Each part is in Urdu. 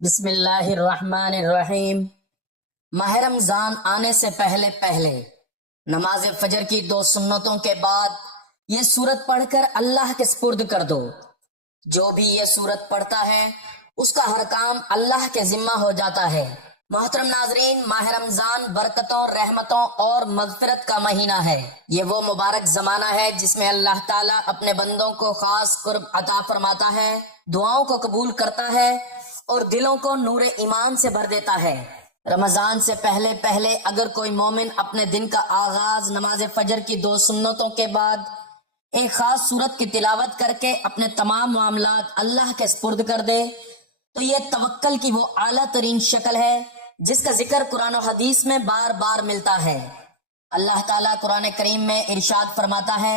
بسم اللہ الرحمن الرحیم۔ ماہ رمضان آنے سے پہلے پہلے نماز فجر کی 2 سنتوں کے بعد یہ سورت پڑھ کر اللہ کے سپرد کر دو۔ جو بھی یہ سورت پڑھتا ہے اس کا ہر کام اللہ کے ذمہ ہو جاتا ہے۔ محترم ناظرین، ماہ رمضان برکتوں، رحمتوں اور مغفرت کا مہینہ ہے۔ یہ وہ مبارک زمانہ ہے جس میں اللہ تعالیٰ اپنے بندوں کو خاص قرب عطا فرماتا ہے، دعاؤں کو قبول کرتا ہے اور دلوں کو نور ایمان سے بھر دیتا ہے۔ رمضان سے پہلے پہلے اگر کوئی مومن اپنے دن کا آغاز نماز فجر کی 2 سنتوں کے بعد ایک خاص سورت کی تلاوت کر کے اپنے تمام معاملات اللہ کے سپرد کر دے تو یہ توکل کی وہ اعلیٰ ترین شکل ہے جس کا ذکر قرآن و حدیث میں بار بار ملتا ہے۔ اللہ تعالیٰ قرآن کریم میں ارشاد فرماتا ہے،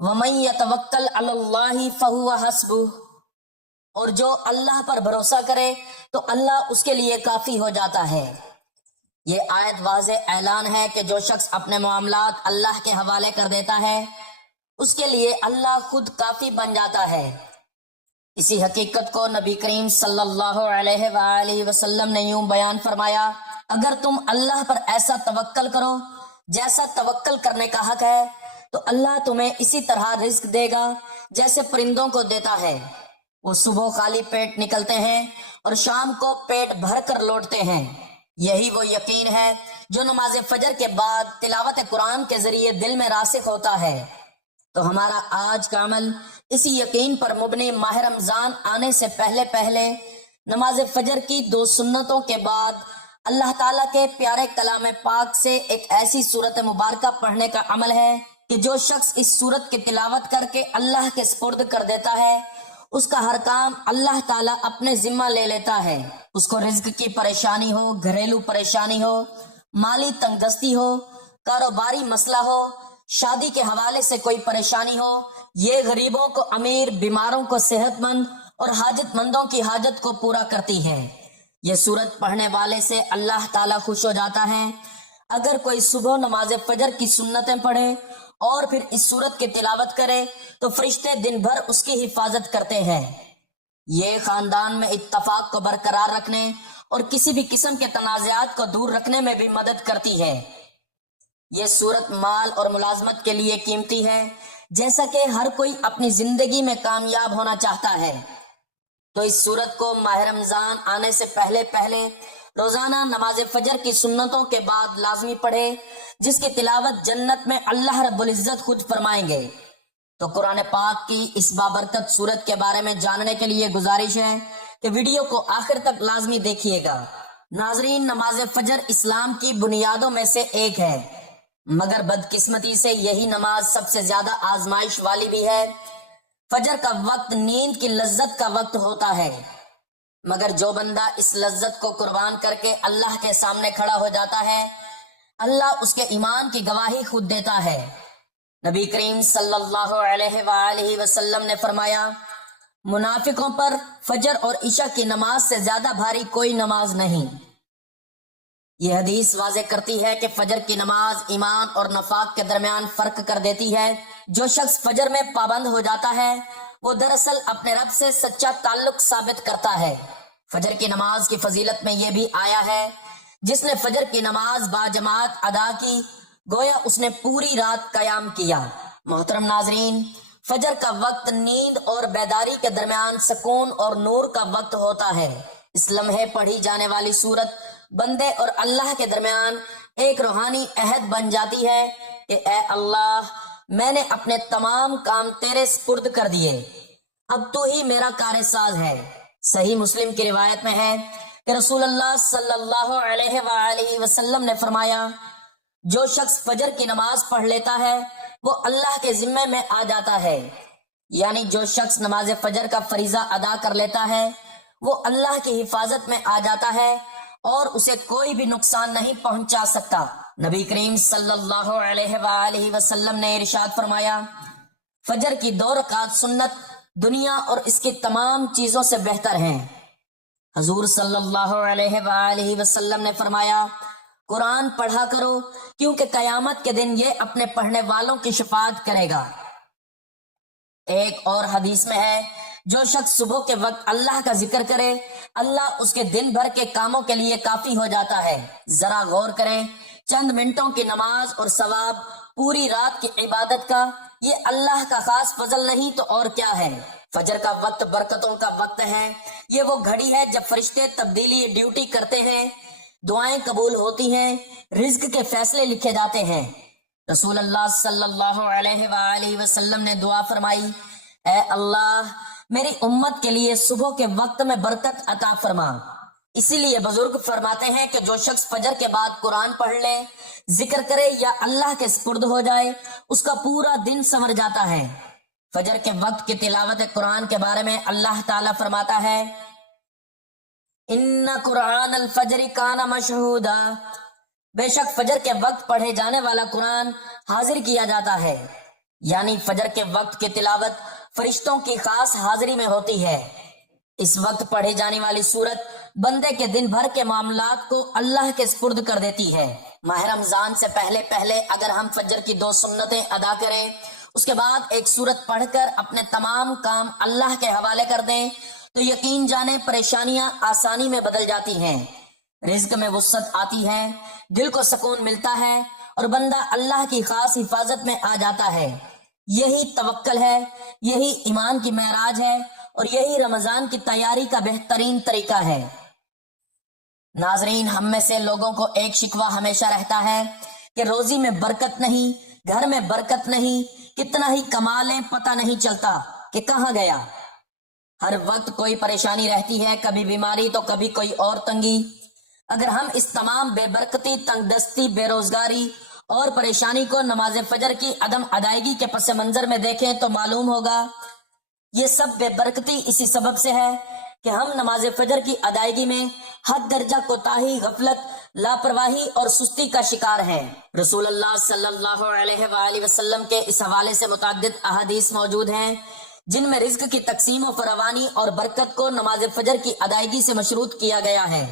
وَمَن يَتَوَكَّلْ عَلَى اللَّهِ فَهُوَ حَسْبُهُ، اور جو اللہ پر بھروسہ کرے تو اللہ اس کے لیے کافی ہو جاتا ہے۔ یہ آیت واضح اعلان ہے کہ جو شخص اپنے معاملات اللہ کے حوالے کر دیتا ہے اس کے لیے اللہ خود کافی بن جاتا ہے۔ اسی حقیقت کو نبی کریم صلی اللہ علیہ وآلہ وسلم نے یوں بیان فرمایا، اگر تم اللہ پر ایسا توکل کرو جیسا توکل کرنے کا حق ہے تو اللہ تمہیں اسی طرح رزق دے گا جیسے پرندوں کو دیتا ہے۔ وہ صبح خالی پیٹ نکلتے ہیں اور شام کو پیٹ بھر کر لوٹتے ہیں۔ یہی وہ یقین ہے جو نماز فجر کے بعد تلاوت قرآن کے ذریعے دل میں راسخ ہوتا ہے۔ تو ہمارا آج کا عمل اسی یقین پر مبنی ماہ رمضان آنے سے پہلے پہلے نماز فجر کی 2 سنتوں کے بعد اللہ تعالیٰ کے پیارے کلام پاک سے ایک ایسی سورت مبارکہ پڑھنے کا عمل ہے کہ جو شخص اس سورت کی تلاوت کر کے اللہ کے سپرد کر دیتا ہے اس کا ہر کام اللہ تعالیٰ اپنے ذمہ لے لیتا ہے۔ اس کو رزق کی پریشانی ہو، گھریلو پریشانی ہو، مالی تنگ دستی ہو، کاروباری مسئلہ ہو، شادی کے حوالے سے کوئی پریشانی ہو، یہ غریبوں کو امیر، بیماروں کو صحت مند اور حاجت مندوں کی حاجت کو پورا کرتی ہے۔ یہ سورت پڑھنے والے سے اللہ تعالیٰ خوش ہو جاتا ہے۔ اگر کوئی صبح نماز فجر کی سنتیں پڑھے اور پھر اس سورت کی تلاوت کرے تو فرشتے دن بھر اس کی حفاظت کرتے ہیں۔ یہ خاندان میں اتفاق کو برقرار رکھنے اور کسی بھی قسم کے تنازعات کو دور رکھنے میں بھی مدد کرتی ہے۔ یہ سورت مال اور ملازمت کے لیے قیمتی ہے، جیسا کہ ہر کوئی اپنی زندگی میں کامیاب ہونا چاہتا ہے۔ تو اس سورت کو ماہ رمضان آنے سے پہلے پہلے روزانہ نماز فجر کی سنتوں کے بعد لازمی پڑھے، جس کی تلاوت جنت میں اللہ رب العزت خود فرمائیں گے۔ تو قرآن پاک کی اس بابرکت سورت کے بارے میں جاننے کے لیے گزارش ہے کہ ویڈیو کو آخر تک لازمی دیکھیے گا۔ ناظرین، نماز فجر اسلام کی بنیادوں میں سے ایک ہے، مگر بدقسمتی سے یہی نماز سب سے زیادہ آزمائش والی بھی ہے۔ فجر کا وقت نیند کی لذت کا وقت ہوتا ہے، مگر جو بندہ اس لذت کو قربان کر کے اللہ کے سامنے کھڑا ہو جاتا ہے، اللہ اس کے ایمان کی گواہی خود دیتا ہے۔ نبی کریم صلی اللہ علیہ وآلہ وسلم نے فرمایا، منافقوں پر فجر اور عشاء کی نماز سے زیادہ بھاری کوئی نماز نہیں۔ یہ حدیث واضح کرتی ہے کہ فجر کی نماز ایمان اور نفاق کے درمیان فرق کر دیتی ہے۔ جو شخص فجر میں پابند ہو جاتا ہے وہ دراصل اپنے رب سے سچا تعلق ثابت کرتا ہے۔ فجر کی نماز کی فضیلت میں یہ بھی آیا ہے، جس نے فجر کی نماز باجماعت ادا کی گویا اس نے پوری رات قیام کیا۔ محترم ناظرین، فجر کا وقت نیند اور بیداری کے درمیان سکون اور نور کا وقت ہوتا ہے۔ اس لمحے پڑھی جانے والی سورت بندے اور اللہ کے درمیان ایک روحانی عہد بن جاتی ہے کہ اے اللہ، میں نے اپنے تمام کام تیرے سپرد کر دیے، اب تو ہی میرا کار ساز ہے۔ صحیح مسلم کی روایت میں ہے کہ رسول اللہ صلی اللہ علیہ وآلہ وسلم نے فرمایا، جو شخص فجر کی نماز پڑھ لیتا ہے وہ اللہ کے ذمے میں آ جاتا ہے، یعنی جو شخص نماز فجر کا فریضہ ادا کر لیتا ہے وہ اللہ کی حفاظت میں آ جاتا ہے اور اسے کوئی بھی نقصان نہیں پہنچا سکتا۔ نبی کریم صلی اللہ علیہ وآلہ وسلم نے ارشاد فرمایا، فجر کی 2 رکعت سنت دنیا اور اس کی تمام چیزوں سے بہتر ہیں۔ حضور صلی اللہ علیہ وآلہ وسلم نے فرمایا، قرآن پڑھا کرو کیونکہ قیامت کے دن یہ اپنے پڑھنے والوں کی شفاعت کرے گا۔ ایک اور حدیث میں ہے، جو شخص صبح کے وقت اللہ کا ذکر کرے اللہ اس کے دن بھر کے کاموں کے لیے کافی ہو جاتا ہے۔ ذرا غور کریں، چند منٹوں کی نماز اور ثواب پوری رات کی عبادت کا، یہ اللہ کا خاص فضل نہیں تو اور کیا ہے۔ فجر کا وقت برکتوں کا وقت ہے، یہ وہ گھڑی ہے جب فرشتے تبدیلی ڈیوٹی کرتے ہیں، دعائیں قبول ہوتی ہیں، رزق کے فیصلے لکھے جاتے ہیں۔ رسول اللہ صلی اللہ علیہ وآلہ وسلم نے دعا فرمائی، اے اللہ میری امت کے لیے صبح کے وقت میں برکت عطا فرما۔ اسی لیے بزرگ فرماتے ہیں کہ جو شخص فجر کے بعد قرآن پڑھ لے، ذکر کرے یا اللہ کے سپرد ہو جائے، اس کا پورا دن سنور جاتا ہے۔ فجر کے وقت کی تلاوت قرآن کے بارے میں اللہ تعالیٰ فرماتا ہے، ان قرآن الفجر کان مشہودا، بے شک فجر کے وقت پڑھے جانے والا قرآن حاضر کیا جاتا ہے، یعنی فجر کے وقت کی تلاوت فرشتوں کی خاص حاضری میں ہوتی ہے۔ اس وقت پڑھی جانے والی سورت بندے کے دن بھر کے معاملات کو اللہ کے سپرد کر دیتی ہے۔ ماہ رمضان سے پہلے پہلے اگر ہم فجر کی 2 سنتیں ادا کریں، اس کے بعد ایک سورت پڑھ کر اپنے تمام کام اللہ کے حوالے کر دیں تو یقین جانیں پریشانیاں آسانی میں بدل جاتی ہیں، رزق میں وسعت آتی ہے، دل کو سکون ملتا ہے اور بندہ اللہ کی خاص حفاظت میں آ جاتا ہے۔ یہی توکل ہے، یہی ایمان کی معراج ہے اور یہی رمضان کی تیاری کا بہترین طریقہ ہے۔ ناظرین، ہم میں سے لوگوں کو ایک شکوہ ہمیشہ رہتا ہے کہ روزی میں برکت نہیں، گھر میں برکت نہیں، کتنا ہی کما لیں پتہ نہیں چلتا کہ کہاں گیا۔ ہر وقت کوئی پریشانی رہتی ہے، کبھی بیماری تو کبھی کوئی اور تنگی۔ اگر ہم اس تمام بے برکتی، تنگ دستی، بے روزگاری اور پریشانی کو نماز فجر کی عدم ادائیگی کے پس منظر میں دیکھیں تو معلوم ہوگا یہ سب بے برکتی اسی سبب سے ہے کہ ہم نماز فجر کی ادائیگی میں حد درجہ کوتاہی، غفلت، لاپرواہی اور سستی کا شکار ہیں۔ رسول اللہ صلی اللہ علیہ وآلہ وسلم کے اس حوالے سے متعدد احادیث موجود ہیں جن میں رزق کی تقسیم و فراوانی اور برکت کو نماز فجر کی ادائیگی سے مشروط کیا گیا ہے۔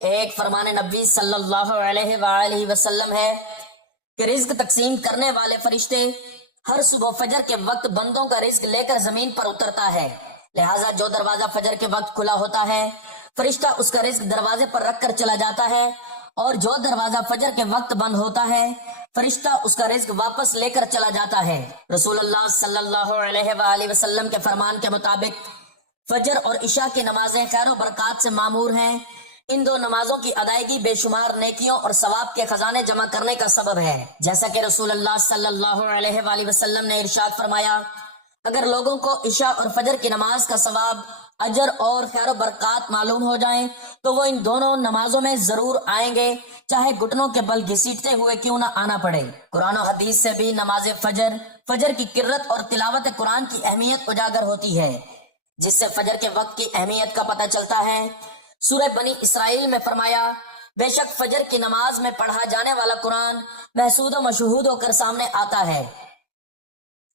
ایک فرمان نبی صلی اللہ علیہ وآلہ وسلم ہے کہ رزق تقسیم کرنے والے فرشتے ہر صبح فجر کے وقت بندوں کا رزق لے کر زمین پر اترتا ہے، لہٰذا جو دروازہ فجر کے وقت کھلا ہوتا ہے فرشتہ اس کا رزق دروازے پر رکھ کر چلا جاتا ہے، اور جو دروازہ فجر کے وقت بند ہوتا ہے فرشتہ اس کا رزق واپس لے کر چلا جاتا ہے۔ رسول اللہ صلی اللہ علیہ وآلہ وسلم کے فرمان کے مطابق فجر اور عشاء کی نمازیں خیر و برکات سے معمور ہیں۔ ان 2 نمازوں کی ادائیگی بے شمار نیکیوں اور ثواب کے خزانے جمع کرنے کا سبب ہے، جیسا کہ رسول اللہ صلی اللہ علیہ وآلہ وسلم نے ارشاد فرمایا، اگر لوگوں کو عشاء اور فجر کی نماز کا ثواب، اجر اور خیر و برکات معلوم ہو جائیں تو وہ ان دونوں نمازوں میں ضرور آئیں گے، چاہے گھٹنوں کے بل گھسیٹتے ہوئے کیوں نہ آنا پڑے۔ قرآن و حدیث سے بھی نماز فجر کی کرت اور تلاوت قرآن کی اہمیت اجاگر ہوتی ہے، جس سے فجر کے وقت کی اہمیت کا پتہ چلتا ہے۔ سورہ بنی اسرائیل میں فرمایا، بے شک فجر کی نماز میں پڑھا جانے والا قرآن محسود و مشہود ہو کر سامنے آتا ہے،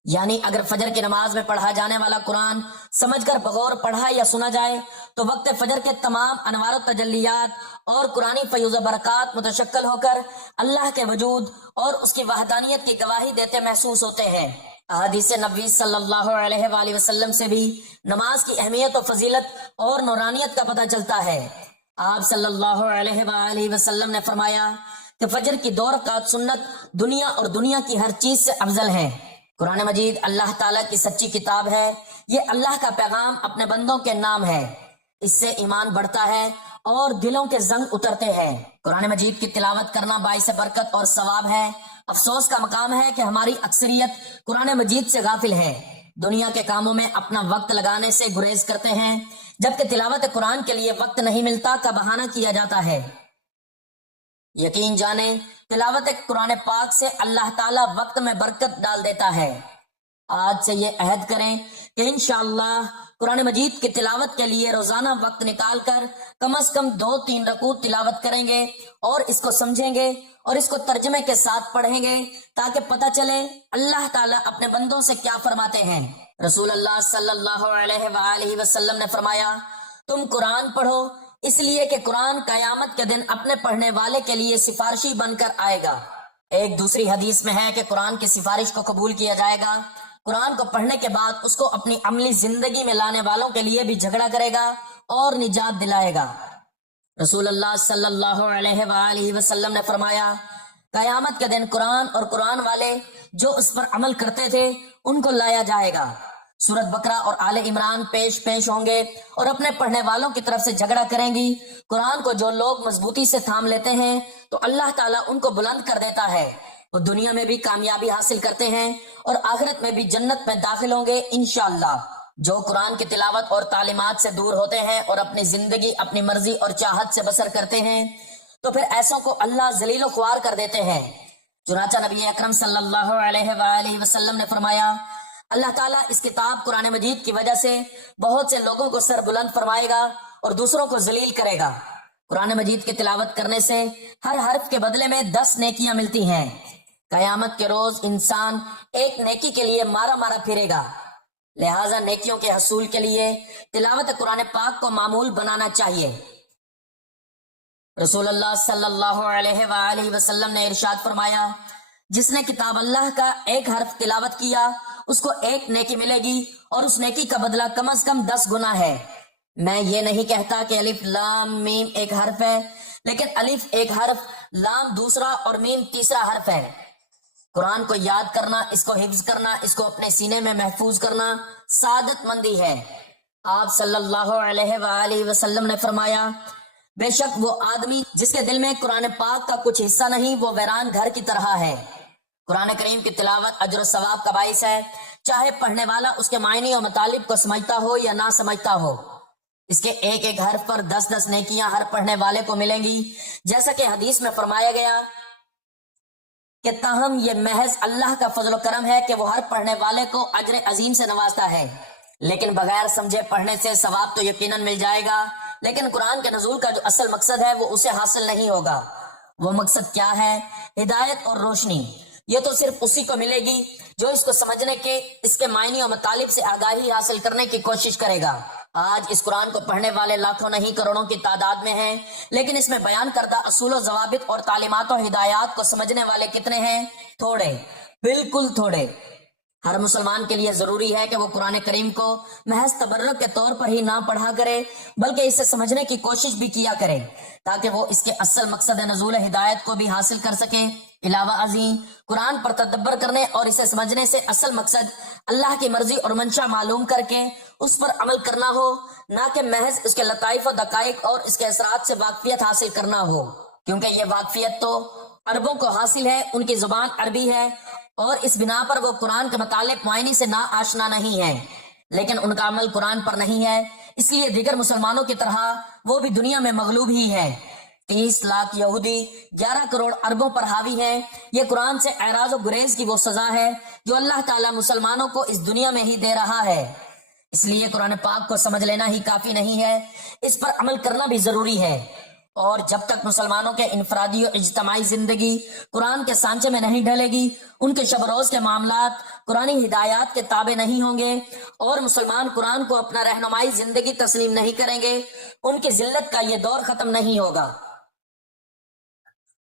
یعنی اگر فجر کی نماز میں پڑھا جانے والا قرآن سمجھ کر بغور پڑھا یا سنا جائے تو وقت فجر کے تمام انوار و تجلیات اور قرآنی فیوز و برکات متشکل ہو کر اللہ کے وجود اور اس کی وحدانیت کی گواہی دیتے محسوس ہوتے ہیں۔ احادیث نبوی صلی اللہ علیہ وآلہ وسلم سے بھی نماز کی اہمیت و فضیلت اور نورانیت کا پتہ چلتا ہے۔ آپ صلی اللہ علیہ وآلہ وسلم نے فرمایا کہ فجر کی 2 رکعت سنت دنیا اور دنیا کی ہر چیز سے افضل ہے۔ قرآن مجید اللہ تعالیٰ کی سچی کتاب ہے، یہ اللہ کا پیغام اپنے بندوں کے نام ہے، اس سے ایمان بڑھتا ہے اور دلوں کے زنگ اترتے ہیں۔ قرآن مجید کی تلاوت کرنا باعث برکت اور ثواب ہے۔ افسوس کا مقام ہے کہ ہماری اکثریت قرآن مجید سے غافل ہے، دنیا کے کاموں میں اپنا وقت لگانے سے گریز کرتے ہیں، جبکہ تلاوت قرآن کے لیے وقت نہیں ملتا کا بہانہ کیا جاتا ہے۔ یقین جانیں تلاوت قرآن پاک سے اللہ تعالیٰ وقت میں برکت ڈال دیتا ہے۔ آج سے یہ عہد کریں کہ انشاءاللہ قرآن مجید کی تلاوت کے لیے روزانہ وقت نکال کر کم از کم 2-3 رکوع تلاوت کریں گے اور اس کو سمجھیں گے اور اس کو ترجمے کے ساتھ پڑھیں گے تاکہ پتہ چلے اللہ تعالیٰ اپنے بندوں سے کیا فرماتے ہیں۔ رسول اللہ صلی اللہ علیہ وآلہ وسلم نے فرمایا، تم قرآن پڑھو اس لیے کہ قرآن قیامت کے دن اپنے پڑھنے والے کے لیے سفارشی بن کر آئے گا۔ ایک دوسری حدیث میں ہے کہ قرآن کی سفارش کو قبول کیا جائے گا قرآن کو پڑھنے کے بعد اس کو اپنی عملی زندگی میں لانے والوں کے لیے بھی جھگڑا کرے گا اور نجات دلائے گا۔ رسول اللہ صلی اللہ علیہ وآلہ وسلم نے فرمایا، قیامت کے دن قرآن اور قرآن والے جو اس پر عمل کرتے تھے ان کو لایا جائے گا۔ سورت بقرہ اور آل عمران پیش ہوں گے اور اپنے پڑھنے والوں کی طرف سے جھگڑا کریں گی۔ قرآن کو جو لوگ مضبوطی سے تھام لیتے ہیں تو اللہ تعالیٰ ان کو بلند کر دیتا ہے، وہ دنیا میں بھی کامیابی حاصل کرتے ہیں اور آخرت میں بھی جنت میں داخل ہوں گے انشاءاللہ۔ جو قرآن کی تلاوت اور تعلیمات سے دور ہوتے ہیں اور اپنی زندگی اپنی مرضی اور چاہت سے بسر کرتے ہیں تو پھر ایسوں کو اللہ ذلیل و خوار کر دیتے ہیں۔ چنانچہ نبی اکرم صلی اللہ علیہ وآلہ وسلم نے فرمایا، اللہ تعالیٰ اس کتاب قرآن مجید کی وجہ سے بہت سے لوگوں کو سر بلند فرمائے گا اور دوسروں کو ذلیل کرے گا۔ قرآن مجید کی تلاوت کرنے سے ہر حرف کے بدلے میں 10 نیکیاں ملتی ہیں۔ قیامت کے روز انسان ایک نیکی کے لیے مارا مارا پھرے گا، لہٰذا نیکیوں کے حصول کے لیے تلاوت قرآن پاک کو معمول بنانا چاہیے۔ رسول اللہ صلی اللہ علیہ وآلہ وسلم نے ارشاد فرمایا، جس نے کتاب اللہ کا ایک حرف تلاوت کیا اس کو ایک نیکی ملے گی اور اس نیکی کا بدلہ کم از کم 10 گنا ہے۔ میں یہ نہیں کہتا کہ الف لام میم ایک حرف ہے، لیکن الف ایک حرف، لام دوسرا اور میم تیسرا حرف ہے۔ قرآن کو یاد کرنا، اس کو حفظ کرنا، اس کو اپنے سینے میں محفوظ کرنا سعادت مندی ہے۔ آپ صلی اللہ علیہ وآلہ وسلم نے فرمایا، بے شک وہ آدمی جس کے دل میں قرآن پاک کا کچھ حصہ نہیں وہ ویران گھر کی طرح ہے۔ قرآن کریم کی تلاوت اجر و ثواب کا باعث ہے، چاہے پڑھنے والا اس کے معنی اور مطالب کو سمجھتا ہو یا نہ سمجھتا ہو۔ اس کے ایک ایک حرف پر 10 نیکیاں ہر پڑھنے والے کو ملیں گی، جیسا کہ حدیث میں فرمایا گیا کہ تاہم یہ محض اللہ کا فضل و کرم ہے کہ وہ ہر پڑھنے والے کو اجر عظیم سے نوازتا ہے، لیکن بغیر سمجھے پڑھنے سے ثواب تو یقیناً مل جائے گا، لیکن قرآن کے نزول کا جو اصل مقصد ہے وہ اسے حاصل نہیں ہوگا۔ وہ مقصد کیا ہے؟ ہدایت اور روشنی۔ یہ تو صرف اسی کو ملے گی جو اس کو سمجھنے کے، اس کے معنی اور مطالب سے آگاہی حاصل کرنے کی کوشش کرے گا۔ آج اس قرآن کو پڑھنے والے لاکھوں نہیں کروڑوں کی تعداد میں ہیں، لیکن اس میں بیان کردہ اصول و ضوابط اور تعلیمات و ہدایات کو سمجھنے والے کتنے ہیں؟ تھوڑے، بالکل تھوڑے۔ ہر مسلمان کے لیے ضروری ہے کہ وہ قرآن کریم کو محض تبرک کے طور پر ہی نہ پڑھا کرے بلکہ اسے سمجھنے کی کوشش بھی کیا کرے تاکہ وہ اس کے اصل مقصد نزول ہدایت کو بھی حاصل کر سکے۔ علاوہ ازیں قرآن پر تدبر کرنے اور اسے سمجھنے سے اصل مقصد اللہ کی مرضی اور منشا معلوم کر کے اس پر عمل کرنا ہو، نہ کہ محض اس کے لطائف و دقائق اور اس کے اثرات سے واقفیت حاصل کرنا ہو، کیونکہ یہ واقفیت تو عربوں کو حاصل ہے، ان کی زبان عربی ہے اور اس بنا پر وہ قرآن کے متعلق معانی سے نا آشنا نہیں ہے، لیکن ان کا عمل قرآن پر نہیں ہے، اس لیے دیگر مسلمانوں کی طرح وہ بھی دنیا میں مغلوب ہی ہے۔ 30 لاکھ یہودی 11 کروڑ عربوں پر حاوی ہیں۔ یہ قرآن سے اعراض و گریز کی وہ سزا ہے جو اللہ تعالیٰ مسلمانوں کو اس دنیا میں ہی دے رہا ہے۔ اس لیے قرآن پاک کو سمجھ لینا ہی کافی نہیں ہے، اس پر عمل کرنا بھی ضروری ہے، اور جب تک مسلمانوں کے انفرادی و اجتماعی زندگی قرآن کے سانچے میں نہیں ڈھلے گی، ان کے شب روز کے معاملات قرآنی ہدایات کے تابع نہیں ہوں گے اور مسلمان قرآن کو اپنا رہنمائی زندگی تسلیم نہیں کریں گے، ان کی ذلت کا یہ دور ختم نہیں ہوگا،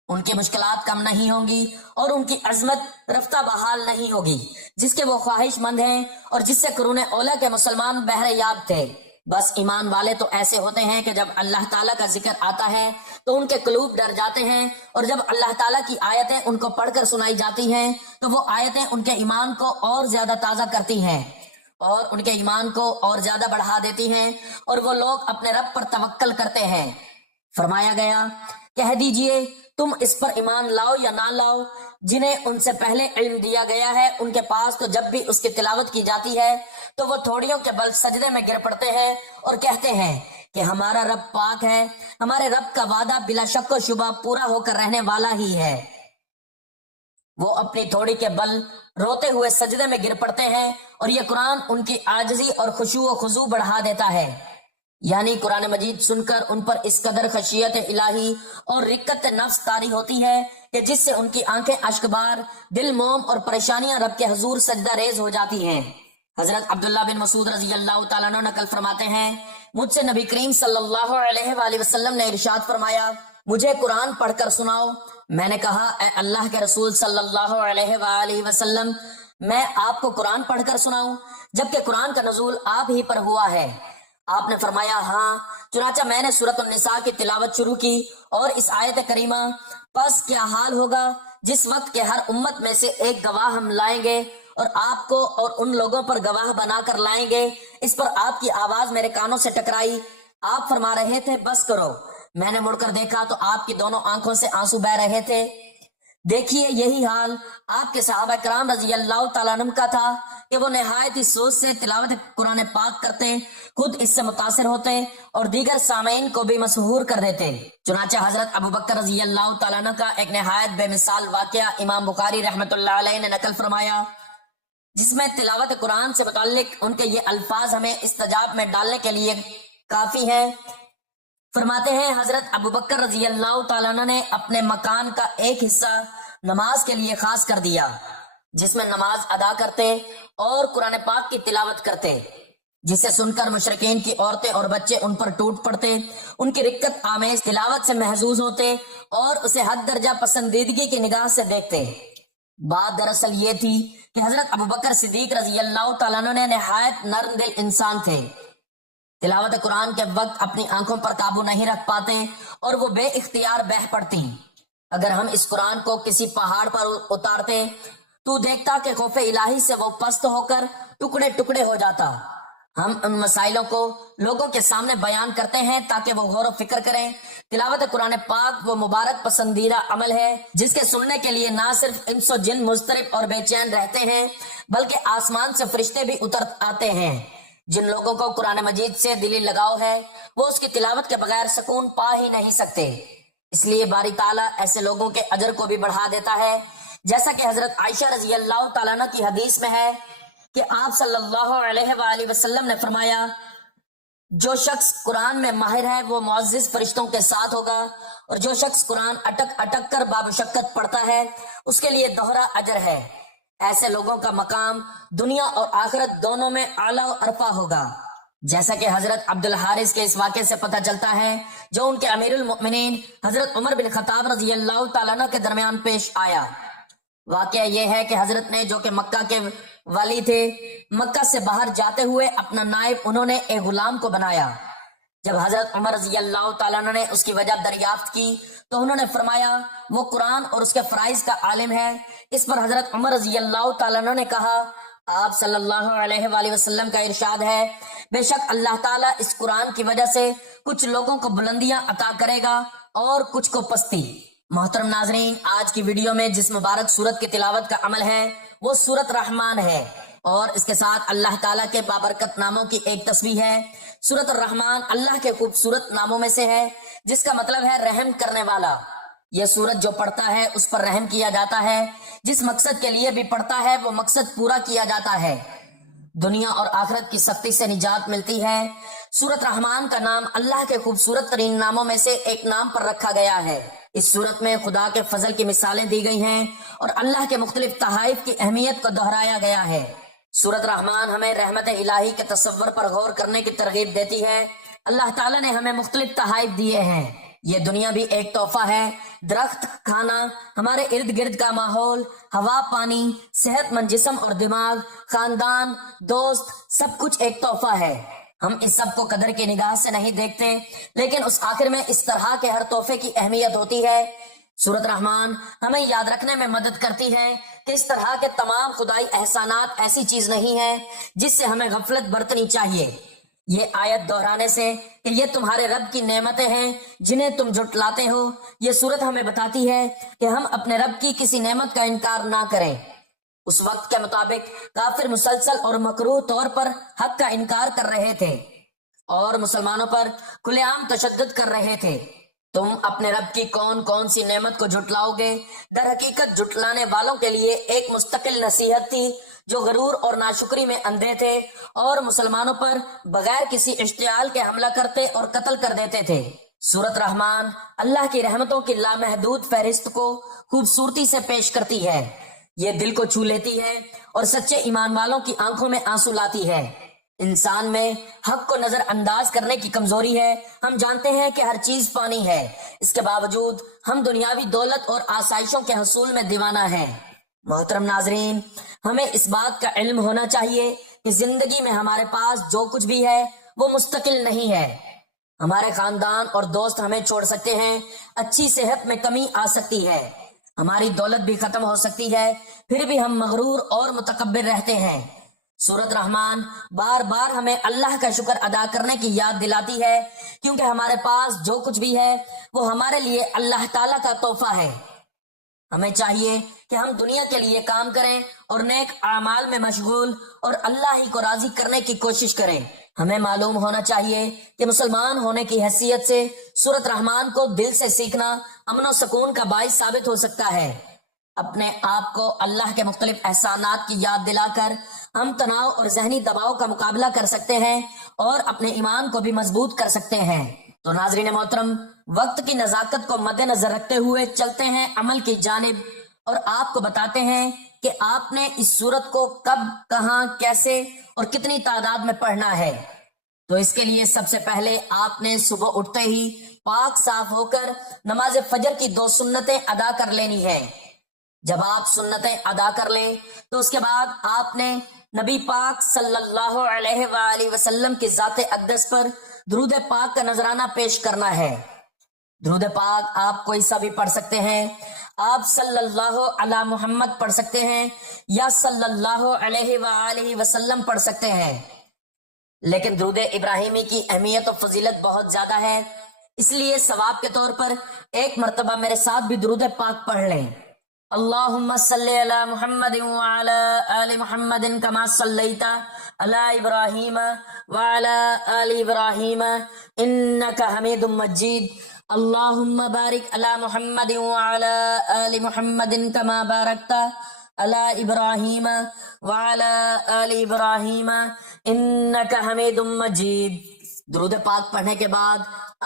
ان کی مشکلات کم نہیں ہوں گی اور ان کی عظمت رفتہ بحال نہیں ہوگی جس کے وہ خواہش مند ہیں اور جس سے قرون اولیٰ کے مسلمان بہرے یاب تھے۔ بس ایمان والے تو ایسے ہوتے ہیں کہ جب اللہ تعالیٰ کا ذکر آتا ہے تو ان کے قلوب ڈر جاتے ہیں، اور جب اللہ تعالیٰ کی آیتیں ان کو پڑھ کر سنائی جاتی ہیں تو وہ آیتیں ان کے ایمان کو اور زیادہ تازہ کرتی ہیں اور ان کے ایمان کو اور زیادہ بڑھا دیتی ہیں، اور وہ لوگ اپنے رب پر توکل کرتے ہیں۔ فرمایا گیا، کہہ دیجئے تم اس پر ایمان لاؤ یا نہ لاؤ، جنہیں ان سے پہلے علم دیا گیا ہے ان کے پاس تو جب بھی اس کی تلاوت کی جاتی ہے تو وہ تھوڑیوں کے بل سجدے میں گر پڑتے ہیں اور کہتے ہیں کہ ہمارا رب پاک ہے، ہمارے رب کا وعدہ بلا شک و شبہ پورا ہو کر رہنے والا ہی ہے۔ وہ اپنی تھوڑی کے بل روتے ہوئے سجدے میں گر پڑتے ہیں، اور یہ قرآن ان کی عاجزی اور خشوع و خضوع بڑھا دیتا ہے، یعنی قرآن مجید سن کر ان پر اس قدر خشیت الہی اور رقت نفس طاری ہوتی ہے کہ جس سے ان کی آنکھیں اشک بار، دل موم اور پریشانیاں رب کے حضور سجدہ ریز ہو جاتی ہیں۔ حضرت عبداللہ بن مسعود رضی اللہ تعالیٰ عنہ نقل فرماتے ہیں، مجھ سے نبی کریم صلی اللہ علیہ وآلہ وسلم نے ارشاد فرمایا، مجھے قرآن پڑھ کر سناؤ۔ میں نے کہا، اے اللہ کے رسول صلی اللہ علیہ وآلہ وسلم، میں آپ کو قرآن پڑھ کر سناؤں جبکہ قرآن کا نزول آپ ہی پر ہوا ہے؟ آپ نے فرمایا ہاں۔ چنانچہ میں نے سورۃ النساء کی تلاوت شروع کی اور اس آیت کریمہ، پس کیا حال ہوگا جس وقت کہ ہر امت میں سے ایک گواہ ہم لائیں گے اور آپ کو اور ان لوگوں پر گواہ بنا کر لائیں گے۔ اس پر آپ کی آواز میرے کانوں سے ٹکرائی، آپ فرما رہے تھے بس کرو۔ میں نے مڑ کر دیکھا تو آپ کی دونوں آنکھوں سے آنسو بہ رہے تھے۔ دیکھیے یہی حال آپ کے صحابہ کرام رضی اللہ تعالیٰ عنہ کا تھا کہ وہ نہایت ہی سوچ سے تلاوت قرآن پاک کرتے، خود اس سے متاثر ہوتے اور دیگر سامعین کو بھی مسحور کر دیتے۔ چنانچہ حضرت ابوبکر رضی اللہ تعالیٰ عنہ کا ایک نہایت بے مثال واقعہ امام بخاری رحمۃ اللہ علیہ نے نقل فرمایا، جس میں تلاوت قرآن سے متعلق ان کے یہ الفاظ ہمیں استجاب میں ڈالنے کے لیے کافی ہیں۔ فرماتے ہیں حضرت ابوبکر رضی اللہ تعالیٰ عنہ نے اپنے مکان کا ایک حصہ نماز کے لیے خاص کر دیا، جس میں نماز ادا کرتے اور قرآن پاک کی تلاوت کرتے، جسے سن کر مشرکین کی عورتیں اور بچے ان پر ٹوٹ پڑتے، ان کی رکت آمیز تلاوت سے محظوظ ہوتے اور اسے حد درجہ پسندیدگی کی نگاہ سے دیکھتے۔ بات دراصل یہ تھی کہ حضرت ابوبکر صدیق رضی اللہ تعالیٰ عنہ نے نہایت نرم دل انسان تھے، تلاوت قرآن کے وقت اپنی آنکھوں پر قابو نہیں رکھ پاتے اور وہ بے اختیار بہہ پڑتی۔ اگر ہم اس قرآن کو کسی پہاڑ پر اتارتے تو دیکھتا کہ خوف الہی سے وہ پست ہو کر ٹکڑے ٹکڑے ہو جاتا۔ ہم ان مسائلوں کو لوگوں کے سامنے بیان کرتے ہیں تاکہ وہ غور و فکر کریں۔ تلاوت قرآن پاک وہ مبارک پسندیدہ عمل ہے جس کے سننے کے لیے نہ صرف انس و جن مضطرب اور بے چین رہتے ہیں بلکہ آسمان سے فرشتے بھی اتر آتے ہیں۔ جن لوگوں کو قرآن مجید سے دلی لگاؤ ہے وہ اس کی تلاوت کے بغیر سکون پا ہی نہیں سکتے، اس لیے باری تعالیٰ ایسے لوگوں کے اجر کو بھی بڑھا دیتا ہے، جیسا کہ حضرت عائشہ رضی اللہ تعالیٰ عنہ کی حدیث میں ہے کہ آپ صلی اللہ علیہ وآلہ وسلم نے فرمایا، جو شخص قرآن میں ماہر ہے وہ معزز فرشتوں کے ساتھ ہوگا، اور جو شخص قرآن اٹک اٹک کر بامشقت پڑھتا ہے اس کے لیے دوہرا اجر ہے۔ ایسے لوگوں کا مقام دنیا اور آخرت دونوں میں اعلیٰ و ارفع ہوگا، جیسا کہ حضرت عبد الحارث کے اس واقعے سے پتہ چلتا ہے جو ان کے امیر المؤمنین حضرت عمر بن خطاب رضی اللہ تعالیٰ عنہ کے درمیان پیش آیا۔ واقعہ یہ ہے کہ حضرت نے، جو کہ مکہ کے والی تھے، مکہ سے باہر جاتے ہوئے اپنا نائب انہوں نے ایک غلام کو بنایا۔ جب حضرت عمر رضی اللہ تعالیٰ عنہ نے اس کی وجہ دریافت کی تو انہوں نے فرمایا وہ قرآن اور اس کے فرائض کا عالم ہے۔ اس پر حضرت عمر رضی اللہ تعالیٰ عنہ نے کہا، آپ صلی اللہ علیہ وآلہ وسلم کا ارشاد ہے، بے شک اللہ تعالیٰ اس قرآن کی وجہ سے کچھ لوگوں کو بلندیاں عطا کرے گا اور کچھ کو پستی۔ محترم ناظرین، آج کی ویڈیو میں جس مبارک سورت کی تلاوت کا عمل ہے وہ سورت رحمان ہے، اور اس کے ساتھ اللہ تعالیٰ کے بابرکت ناموں کی ایک تسبیح ہے۔ سورت الرحمان اللہ کے خوبصورت ناموں میں سے ہے جس کا مطلب ہے رحم کرنے والا۔ یہ سورت جو پڑھتا ہے اس پر رحم کیا جاتا ہے، جس مقصد کے لیے بھی پڑھتا ہے وہ مقصد پورا کیا جاتا ہے، دنیا اور آخرت کی سختی سے نجات ملتی ہے۔ سورت رحمان کا نام اللہ کے خوبصورت ترین ناموں میں سے ایک نام پر رکھا گیا ہے۔ اس سورت میں خدا کے فضل کی مثالیں دی گئی ہیں اور اللہ کے مختلف تحائف کی اہمیت کو دہرایا گیا ہے۔ سورت رحمان ہمیں رحمت الہی کے تصور پر غور کرنے کی ترغیب دیتی ہے۔ اللہ تعالیٰ نے ہمیں مختلف تحائف دیے ہیں، یہ دنیا بھی ایک تحفہ ہے۔ درخت، کھانا، ہمارے ارد گرد کا ماحول، ہوا، پانی، صحت مند جسم اور دماغ، خاندان، دوست، سب کچھ ایک تحفہ ہے۔ ہم اس سب کو قدر کی نگاہ سے نہیں دیکھتے، لیکن اس آخر میں اس طرح کے ہر تحفے کی اہمیت ہوتی ہے۔ سورت رحمان ہمیں یاد رکھنے میں مدد کرتی ہے کہ اس طرح کے تمام خدائی احسانات ایسی چیز نہیں ہے جس سے ہمیں غفلت برتنی چاہیے۔ یہ آیت دہرانے سے کہ یہ تمہارے رب کی نعمتیں ہیں جنہیں تم جھٹلاتے ہو، یہ سورت ہمیں بتاتی ہے کہ ہم اپنے رب کی کسی نعمت کا انکار نہ کریں۔ اس وقت کے مطابق کافر مسلسل اور مکروہ طور پر حق کا انکار کر رہے تھے اور مسلمانوں پر کھلے عام تشدد کر رہے تھے۔ تم اپنے رب کی کون کون سی نعمت کو جھٹلاؤ گے؟ در حقیقت جھٹلانے والوں کے لیے ایک مستقل نصیحت تھی جو غرور اور ناشکری میں اندھے تھے اور مسلمانوں پر بغیر کسی اشتعال کے حملہ کرتے اور قتل کر دیتے تھے۔ سورت رحمان اللہ کی رحمتوں کی لامحدود فہرست کو خوبصورتی سے پیش کرتی ہے، یہ دل کو چھو لیتی ہے اور سچے ایمان والوں کی آنکھوں میں آنسو لاتی ہے۔ انسان میں حق کو نظر انداز کرنے کی کمزوری ہے۔ ہم جانتے ہیں کہ ہر چیز فانی ہے، اس کے باوجود ہم دنیاوی دولت اور آسائشوں کے حصول میں دیوانہ ہیں۔ محترم ناظرین، ہمیں اس بات کا علم ہونا چاہیے کہ زندگی میں ہمارے پاس جو کچھ بھی ہے وہ مستقل نہیں ہے۔ ہمارے خاندان اور دوست ہمیں چھوڑ سکتے ہیں، اچھی صحت میں کمی آ سکتی ہے، ہماری دولت بھی ختم ہو سکتی ہے، پھر بھی ہم مغرور اور متکبر رہتے ہیں۔ سورۃ رحمان بار بار ہمیں اللہ کا شکر ادا کرنے کی یاد دلاتی ہے، کیونکہ ہمارے پاس جو کچھ بھی ہے وہ ہمارے لیے اللہ تعالیٰ کا تحفہ ہے۔ ہمیں چاہیے کہ ہم دنیا کے لیے کام کریں اور نیک اعمال میں مشغول اور اللہ ہی کو راضی کرنے کی کوشش کریں۔ ہمیں معلوم ہونا چاہیے کہ مسلمان ہونے کی حیثیت سے سورۃ رحمان کو دل سے سیکھنا امن و سکون کا باعث ثابت ہو سکتا ہے۔ اپنے آپ کو اللہ کے مختلف احسانات کی یاد دلا کر ہم تناؤ اور ذہنی دباؤ کا مقابلہ کر سکتے ہیں اور اپنے ایمان کو بھی مضبوط کر سکتے ہیں۔ تو ناظرین محترم، وقت کی نزاکت کو مد نظر رکھتے ہوئے چلتے ہیں عمل کی جانب، اور آپ کو بتاتے ہیں کہ آپ نے اس سورت کو کب، کہاں، کیسے اور کتنی تعداد میں پڑھنا ہے۔ تو اس کے لیے سب سے پہلے آپ نے صبح اٹھتے ہی پاک صاف ہو کر نماز فجر کی 2 سنتیں ادا کر لینی ہے۔ جب آپ سنتیں ادا کر لیں تو اس کے بعد آپ نے نبی پاک صلی اللہ علیہ وآلہ وسلم کی ذات اقدس پر درود پاک کا نذرانہ پیش کرنا ہے۔ درود پاک آپ کوئی سا بھی پڑھ سکتے ہیں، آپ صلی اللہ علی محمد پڑھ سکتے ہیں یا صلی اللہ علیہ وآلہ وسلم پڑھ سکتے ہیں، لیکن درود ابراہیمی کی اہمیت و فضیلت بہت زیادہ ہے، اس لیے ثواب کے طور پر ایک مرتبہ میرے ساتھ بھی درود پاک پڑھ لیں۔ اللہم صلی علی محمد وعلی آل محمد کما صلیت علی ابراہیم وعلی آل ابراہیم انک حمید مجید۔ اللہم بارک علی محمد وعلی آل محمد کما بارکت علی ابراہیم وعلی آل ابراہیم انک حمید مجید۔ درود پاک پڑھنے کے بعد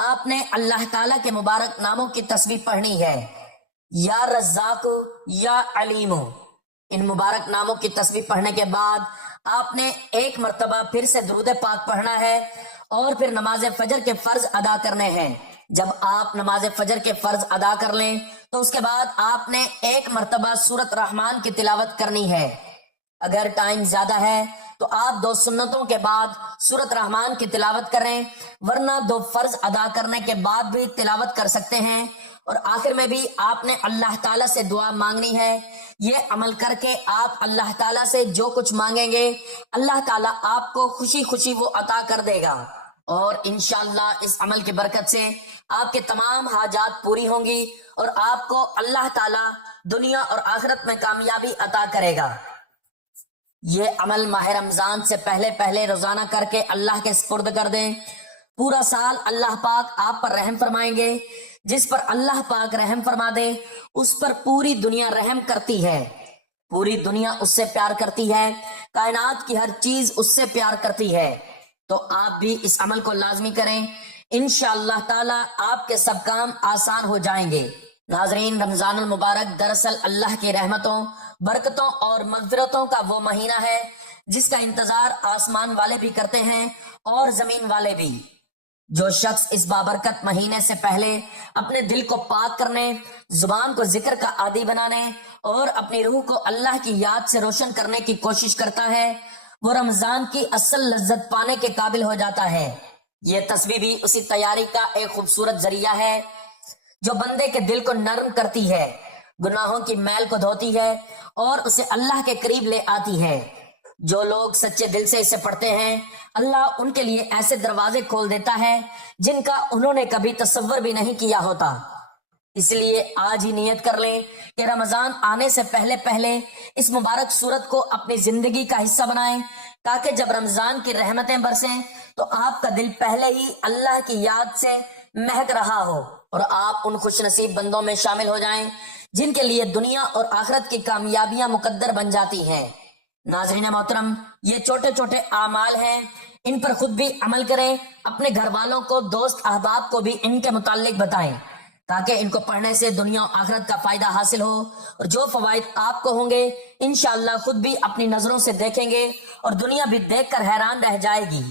آپ نے اللہ تعالیٰ کے مبارک ناموں کی تسبیح پڑھنی ہے، یا رزاق، یا علیم۔ ان مبارک ناموں کی تسبیح پڑھنے کے بعد آپ نے ایک مرتبہ پھر سے درود پاک پڑھنا ہے اور پھر نماز فجر کے فرض ادا کرنے ہیں۔ جب آپ نماز فجر کے فرض ادا کر لیں تو اس کے بعد آپ نے ایک مرتبہ سورۃ رحمان کی تلاوت کرنی ہے۔ اگر ٹائم زیادہ ہے تو آپ 2 سنتوں کے بعد سورۃ رحمان کی تلاوت کریں، ورنہ 2 فرض ادا کرنے کے بعد بھی تلاوت کر سکتے ہیں، اور آخر میں بھی آپ نے اللہ تعالیٰ سے دعا مانگنی ہے۔ یہ عمل کر کے آپ اللہ تعالیٰ سے جو کچھ مانگیں گے اللہ تعالیٰ آپ کو خوشی خوشی وہ عطا کر دے گا، اور انشاءاللہ اس عمل کی برکت سے آپ کے تمام حاجات پوری ہوں گی اور آپ کو اللہ تعالیٰ دنیا اور آخرت میں کامیابی عطا کرے گا۔ یہ عمل ماہ رمضان سے پہلے پہلے روزانہ کر کے اللہ کے سپرد کر دیں، پورا سال اللہ پاک آپ پر رحم فرمائیں گے۔ جس پر اللہ پاک رحم فرما دے اس پر پوری دنیا رحم کرتی ہے، پوری دنیا اس سے پیار کرتی ہے، کائنات کی ہر چیز اس سے پیار کرتی ہے۔ تو آپ بھی اس عمل کو لازمی کریں، انشاءاللہ تعالی آپ کے سب کام آسان ہو جائیں گے۔ ناظرین، رمضان المبارک دراصل اللہ کی رحمتوں، برکتوں اور مغفرتوں کا وہ مہینہ ہے جس کا انتظار آسمان والے بھی کرتے ہیں اور زمین والے بھی۔ جو شخص اس بابرکت مہینے سے پہلے اپنے دل کو پاک کرنے، زبان کو ذکر کا عادی بنانے اور اپنی روح کو اللہ کی یاد سے روشن کرنے کی کوشش کرتا ہے، وہ رمضان کی اصل لذت پانے کے قابل ہو جاتا ہے۔ یہ تسبیح بھی اسی تیاری کا ایک خوبصورت ذریعہ ہے جو بندے کے دل کو نرم کرتی ہے، گناہوں کی میل کو دھوتی ہے اور اسے اللہ کے قریب لے آتی ہے۔ جو لوگ سچے دل سے اسے پڑھتے ہیں اللہ ان کے لیے ایسے دروازے کھول دیتا ہے جن کا انہوں نے کبھی تصور بھی نہیں کیا ہوتا۔ اس لیے آج ہی نیت کر لیں کہ رمضان آنے سے پہلے پہلے اس مبارک سورت کو اپنی زندگی کا حصہ بنائیں، تاکہ جب رمضان کی رحمتیں برسیں تو آپ کا دل پہلے ہی اللہ کی یاد سے مہک رہا ہو اور آپ ان خوش نصیب بندوں میں شامل ہو جائیں جن کے لیے دنیا اور آخرت کی کامیابیاں مقدر بن جاتی ہیں۔ ناظرین محترم، یہ چھوٹے چھوٹے اعمال ہیں، ان پر خود بھی عمل کریں، اپنے گھر والوں کو، دوست احباب کو بھی ان کے متعلق بتائیں، تاکہ ان کو پڑھنے سے دنیا و آخرت کا فائدہ حاصل ہو، اور جو فوائد آپ کو ہوں گے انشاءاللہ خود بھی اپنی نظروں سے دیکھیں گے اور دنیا بھی دیکھ کر حیران رہ جائے گی،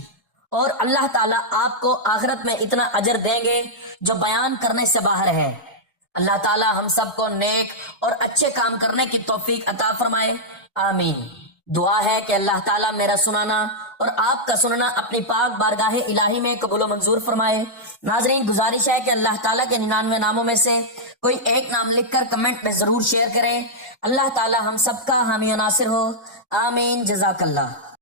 اور اللہ تعالیٰ آپ کو آخرت میں اتنا اجر دیں گے جو بیان کرنے سے باہر ہے۔ اللہ تعالی ہم سب کو نیک اور اچھے کام کرنے کی توفیق عطا فرمائے، آمین۔ دعا ہے کہ اللہ تعالیٰ میرا سنانا اور آپ کا سننا اپنی پاک بارگاہ الہی میں قبول و منظور فرمائے۔ ناظرین، گزارش ہے کہ اللہ تعالیٰ کے 99 ناموں میں سے کوئی ایک نام لکھ کر کمنٹ میں ضرور شیئر کریں۔ اللہ تعالیٰ ہم سب کا حامی و ناصر ہو، آمین۔ جزاک اللہ۔